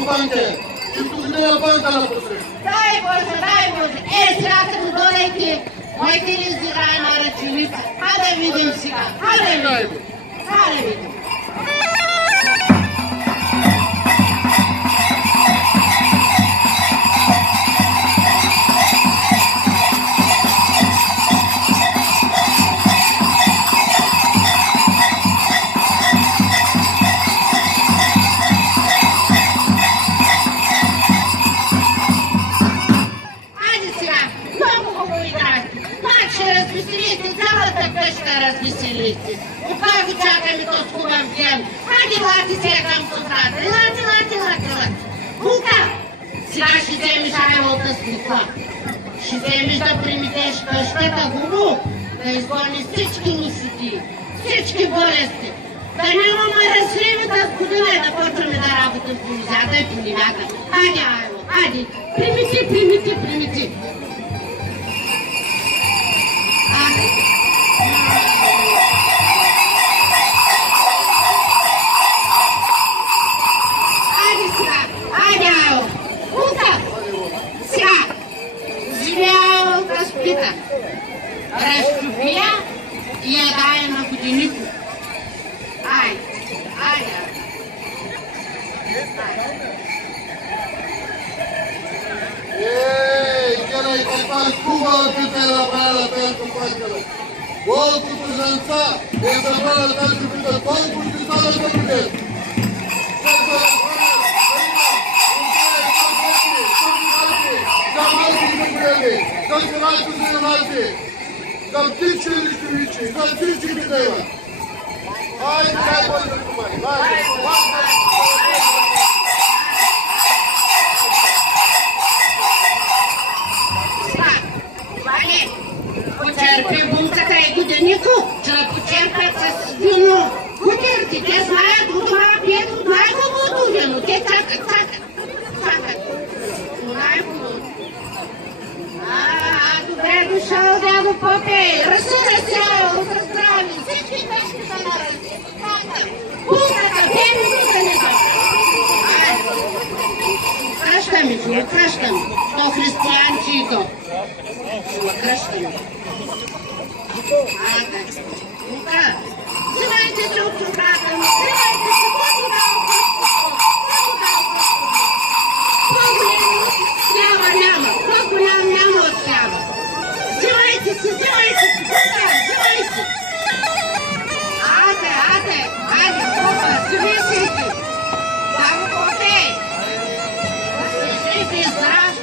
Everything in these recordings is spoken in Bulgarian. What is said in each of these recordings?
Кубанке. И тук не е банка на посред. Дай Боже. Сега като дойдете, моите ли издигай на ръченица? Хайде видим сега. Хайде видим. Развеселите. И пак го чакаме този хубав ден. Хайде, лати сега към сухата. Лати. Бука! Сега ще вземеш айлата с ликва. Ще вземеш да примитеш къщата хубаво, да изгониш всички носити, всички болести. Да нямаме разливата с година и да почваме да работим по лизата и по ливята. Хайде, айло, хайде. Примити. Разчупия и я дай на годинико. Айде. Гледай каква хубава пита е направила тази компанката. Колкото женца е забрала тази пита, толкова ще стана да бъде. Към всички личовичи, към всички бедела. Хайде, дай Боже, Кубани. Почерпи булката и годенико, че да почерпят с вино. Кутерки, те знаят, от това пият от най-хубавото вино. Те чакат. Добре дошъл, дядо Попе! Разсудя здрави! Всички пешки са на ръце! Булката, бедното да не бъде! Кръщаме! То християнчито! Кръщаме! Бука! Взимайте се от чуката ми! Взимайте се! По-голям няма от слява! Взимайте се! Айде, Попа, зависите! Дядо Попе! Жив и здрав!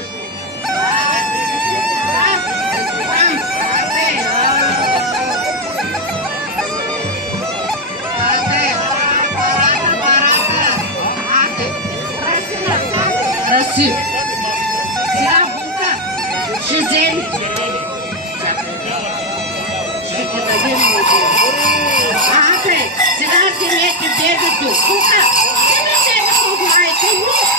Краси! Сега, Бука, ще вземи. Ще ти дадем мъже. Сега вземете бебето. Бука, вземи бебето от майка му.